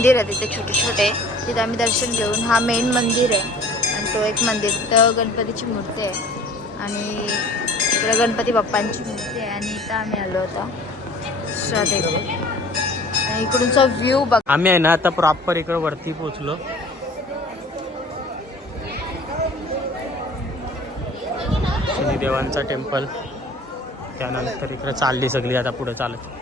मंदिर आहे तिथे छोटे छोटे. तिथे आम्ही दर्शन घेऊन हा मेन मंदिर आहे. आणि तो एक मंदिर तिथं गणपतीची मूर्ती आहे. आणि इकडं गणपती बाप्पांची मूर्ती आहे. आणि इथं आम्ही आलो होतो आणि इकडूनचा व्ह्यू बघ. आम्ही आहे ना आता प्रॉपर इकडं वरती पोहोचलो. शनिदेवांचा टेम्पल त्यानंतर इकडे चालली सगळी आता पुढे चालत.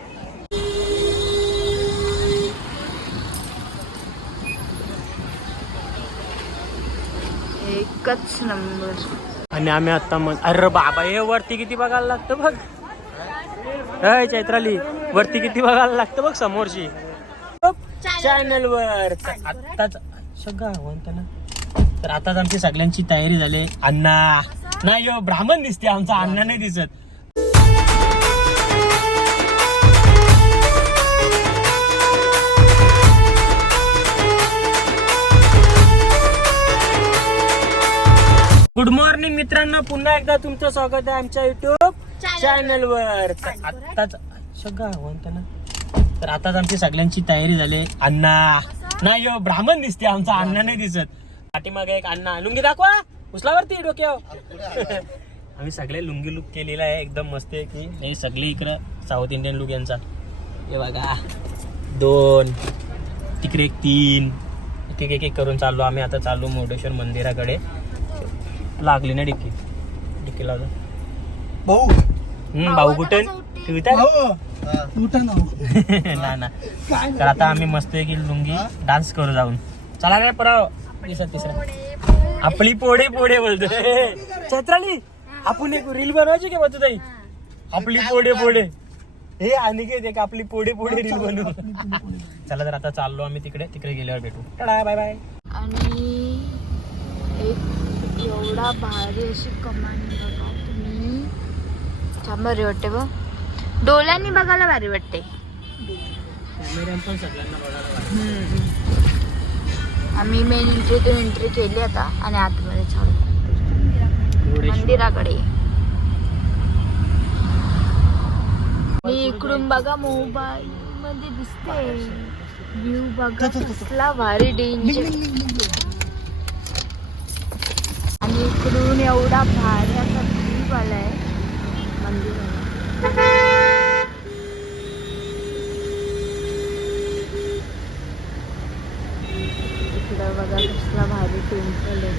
एकच नंबर. आणि आम्ही आता मग अरे बाबा हे वरती किती बघायला लागतं बघ. अय चैत्राली वरती किती बघायला लागतं बघ समोरची. चॅनल वर. आताच सगळं म्हणतो ना तर आताच आमची सगळ्यांची तयारी झाली. अण्णा. नाही ब्राह्मण दिसते आमचा. अण्णा नाही दिसत. गुड मॉर्निंग मित्रांनो. पुन्हा एकदा तुमचं स्वागत आहे आमच्या युट्यूब चॅनल वर. आताच सगळं म्हणतो ना? तर आताच आमची सगळ्यांची तयारी झाली. अण्णा. नाही हो ब्राह्मण दिसते आमचा. अण्णा नाही दिसत. पाठीमागे एक अण्णा. लुंगी दाखवा. उचलावरती डोक्यावर. आम्ही सगळे लुंगी लुक केलेला आहे. एकदम मस्त आहे की. हे सगळे इकडं साऊथ इंडियन लुक यांचा. हे बघा. दोन. तिकडे एक तीन. एक एक करून चाललो आम्ही. आता चाललो मुर्डेश्वर मंदिराकडे. लागली ना डिक्की. डिक्की लावतो भाऊ. हम्म, भाऊ कुठे? ठेवता भाऊ. उठा ना ना ना. तर आता आम्ही मस्त की लुंगी डान्स करू जाऊन. चला रे पराव. तिसरा तिसरा आपली पोडे पोडे बोलतो छत्राली आपण एक रील बनवायची की बघतो ताई? आपली पोडे पोडे हे अनिकेत एक आपली पोडे पोडे रील बनवू. चला तर आता चाललो आम्ही तिकडे. तिकडे गेल्यावर भेटू. टाळा बाय बाय. आणि एवढा भारी अशी कमान बघा. तुम्ही छान भारी वाटते बघ. डोळ्यांनी बघायला भारी वाटते. आम्ही मेन एंट्रीतून एंट्री केली आता आणि आतमध्ये चालू. मंदिराकडे. आणि इकडून बघा मोबाईल मध्ये दिसते व्ह्यू बघा कसला भारी डेंजर इकडून एवढा भारी असा व्ह्यू आलाय. मंदिराला इकडं बघा कसला भारी टेम्पल आहे.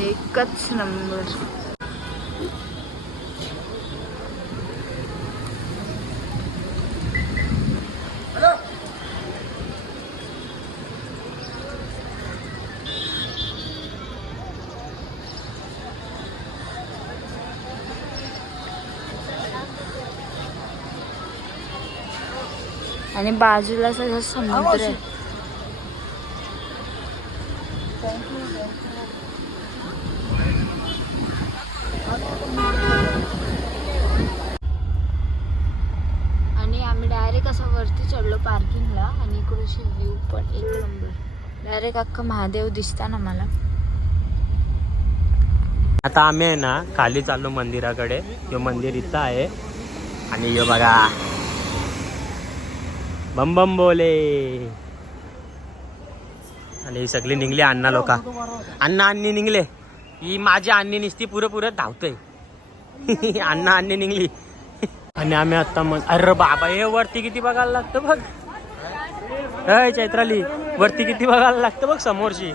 एकच नंबर. आणि बाजूला सगळं समुद्र आहे आणि आम्ही डायरेक्ट असं वरती चढलो पार्किंगला आणि इकडे व्ह्यू पण एक नंबर डायरेक्ट अख्खा महादेव दिसता ना मला. आता आम्ही आहे ना खाली चाललो मंदिराकडे. यो मंदिर इथं आहे. आणि यो बघा. बम बम बोले. आणि ही सगळी निघली अण्णा लोका. अण्णा अन्नी निघले. ही माझी अन्नी निसती पुरं पुरं धावतोय. अण्णा अन्नी निघली. आणि आम्ही आता मग अरे बाबा हे वरती किती बघायला लागतं बघ. अय चैत्राली वरती किती बघायला लागतं बघ समोरची.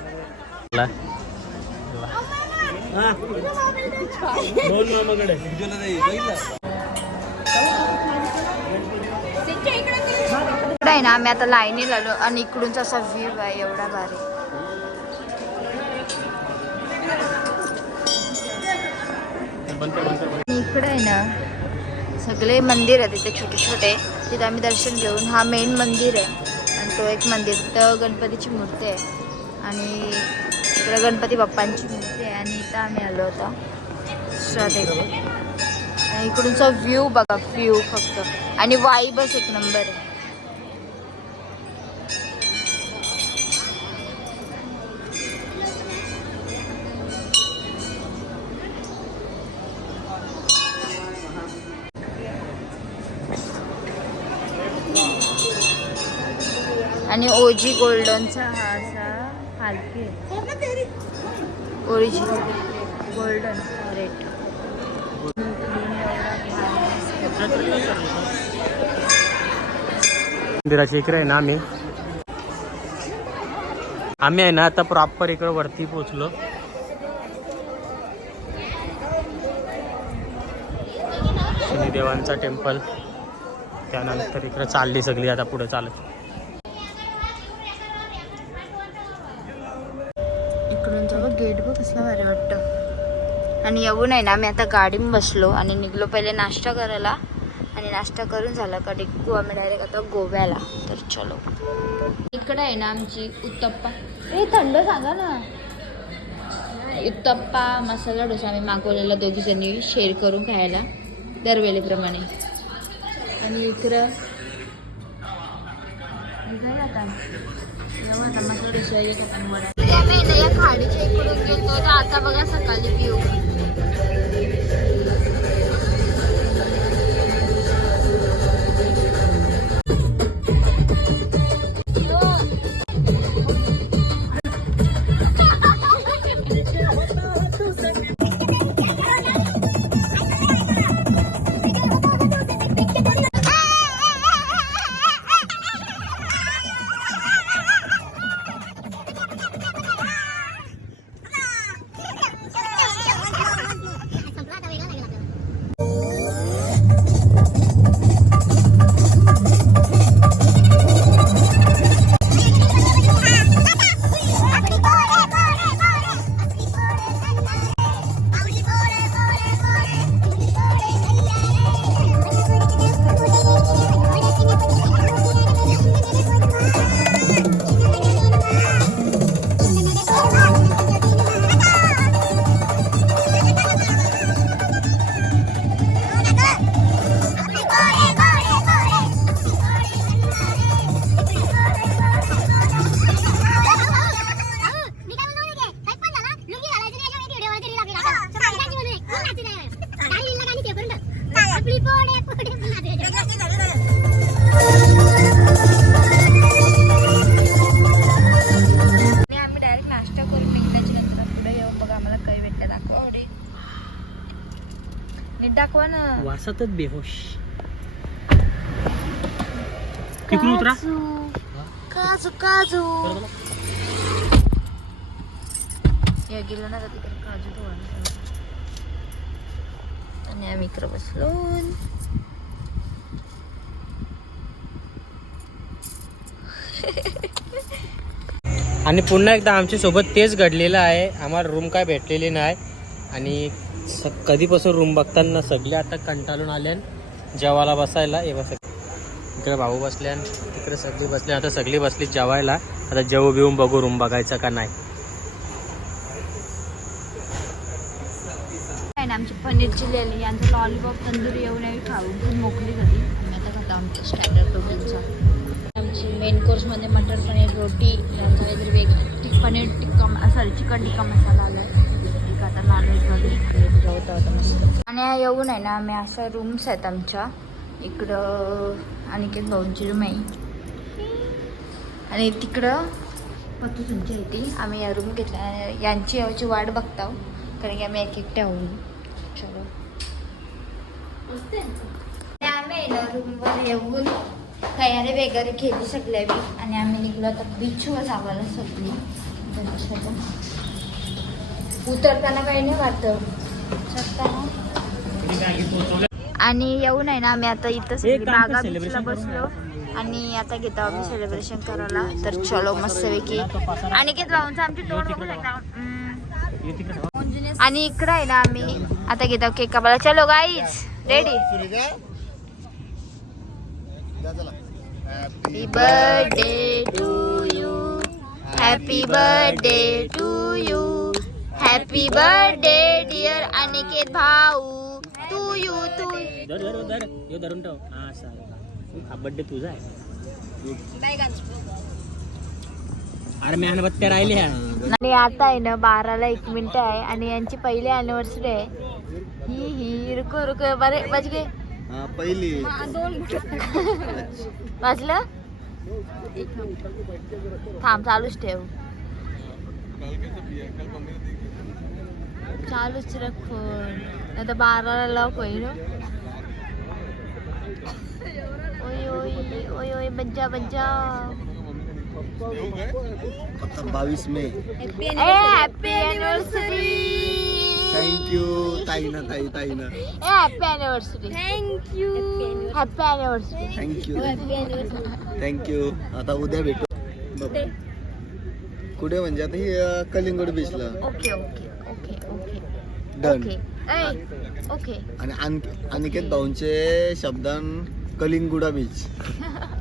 आहे ना आम्ही आता लाईनी आलो आणि इकडूनचा असा व्ह्यू आहे एवढा भारी. इकडे आहे ना सगळे मंदिर आहेत तिथे छोटे छोटे. तिथे आम्ही दर्शन घेऊन हा मेन मंदिर आहे. आणि तो एक मंदिर तर गणपतीची मूर्ती आहे. आणि इकडं गणपती बाप्पांची मूर्ती आहे. आणि इथं आम्ही आलो होता श्रादेवी आणि इकडूनचा व्ह्यू बघा व्ह्यू फक्त. आणि वाईबच एक नंबर आहे. आणि ओजी गोल्डनचा हा असा पालखी ओरिजिनल गोल्डन रेट मंदिराच्या इकडे आहे ना आम्ही. आम्ही आहे ना आता प्रॉपर इकडे वरती पोहोचलो. शनिदेवांचा टेम्पल त्यानंतर इकडे चालली सगळी आता पुढे चालत. आणि येऊन आहे ना आम्ही आता गाडीत बसलो आणि निघलो पहिले नाश्ता करायला. आणि नाश्ता करून झाला का डिक्कू आम्ही डायरेक्ट आता गोव्याला. तर चलो. इकडे आहे ना आमची उत्तप्पा. हे थंड सांगा ना. उत्तप्पा मसाला डोसा आम्ही मागवलेला दोघी जणी शेअर करून खायला दरवेळेप्रमाणे. आणि इकडं आता. आता मसाला डोसा एक आपण नाही आम्ही ना या खाडीच्या इकडून गेलो तर आता बघा सकाळी व्ह्यू नीट दाखवा ना. वासातच बेहोश. तिकडून उतरा. काजू काजू. या गेलो ना तिकडे काजू धुवायला. आणि आम्ही इकडे बसलो. आणि पुन्हा एकदा आमच्यासोबत तेच घडलेलं आहे. आम्हाला रूम काय भेटलेली नाही. आणि स कधीपासून रूम बघताना सगळे आता कंटाळून आले जेवायला बसायला. हे बस इकडे भाऊ बसल्यान तिकडे सगळी बसले. आता सगळी बसली जेवायला. आता जेव बिवून बघू रूम बघायचा का नाही. आमची पनीर चिली आली यांचं लॉलीपॉप तंदूर येऊन यावी खाऊन खूप मोकळी झाली. आम्ही आता खातो आमच्या स्टँडर्ड टोटलचा आमची मेन कोर्समध्ये मटर पनीर रोटी यांचा काहीतरी वेग पनीर टिक्का सॉरी चिकन टिक्का मसाला आला आहे आणि येऊन आहे ना आम्ही अशा रूम्स आहेत आमच्या. इकडं अनिकेत भाऊंची रूम आहे. आणि तिकडं पत्तू तुमची होती आम्ही या रूम घेतल्या. यांची याची वाट बघताव कारण की आम्ही एक एकटे होऊ चलो. आणि आम्ही आहे ना रूमवर येऊन तयारी वगैरे केली सगळ्या बी. आणि आम्ही निघलो आता बीचवर जावायला सगळी. उतरताना काही नाही वाटत. आणि येऊन आहे ना आम्ही आता इथं बागा बीचला बसलो. आणि. आता घेतो आम्ही सेलिब्रेशन करायला. तर चलो मस्तपैकी. आणि घेत भाऊंचं? आमची तोड बघू शकता. आणि इकडं आहे ना आम्ही. आता घेतो केक कापायला. चलो guys ready birthday to you happy birthday to you happy birthday dear Aniket भाऊ. टू यू टू धर धर धर. हे धरून ठेव. हा असा हा बड्डे तुझा आहे. अरे मेहनबत्त्या राहिल्या आणि आता आहे ना बाराला एक मिनिट आहे आणि यांची पहिली अॅनिव्हर्सरी आहे. ही ही रुको रुको. बरे बज गे. हा पहिली. वाजलं? थांब चालूच ठेव. चालूच रख तर बाराला लॉक होईल हो. ओय ओय ओय ओय बज्जा बज्जा. आता बावीस May. Happy anniversary thank you ताईना ताई ताईना. ए happy anniversary thank you happy anniversary thank you thank you आता उद्या भेटू. कुठे? म्हणजे आता ही कलिंगड बीचला ओके ओके डन. ओके आणि अन- अनिकेत भाऊंचे शब्दान कलिंगुडा बीच